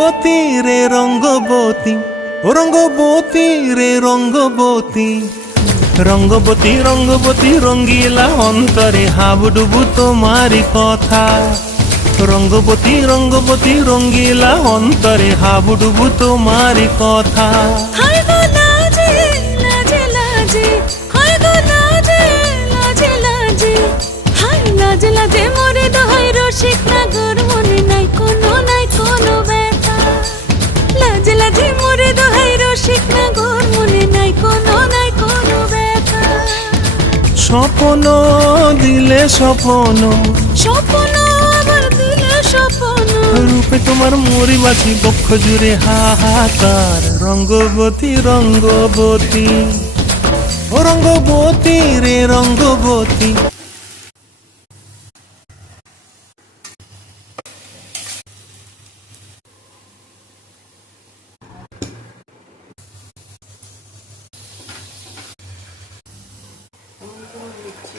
রঙ্গবতী রে রঙ্গবতী, ও রঙ্গবতী রে রঙ্গবতী, রঙ্গবতী রঙ্গবতী রঙ্গিলা অন্তরে হাবুডুবু তোমারি কথা। রঙ্গবতী রঙ্গবতী রঙ্গিলা অন্তরে হাবুডুবু তোমারি কথা। হায় গো লাজে লাজে লাজে, হায় গো লাজে লাজে লাজে, হায় লাজে লাজে মরে দোহাই রসিক নাগর মনে নাই কোনো ব্যথা। লাজে লাজে মরে দোহাই রসিক নাগর মনে নাই কোনো ব্যথা। স্বপ্ন দিলে স্বপ্ন, স্বপ্ন আবার দিলে স্বপ্ন, রূপে তোমার মরি বাছি বক্ষ জুড়ে হাহাকার। রঙ্গবতী রঙ্গবতী, ও রঙ্গবতী রে রঙ্গবতী। লিখছি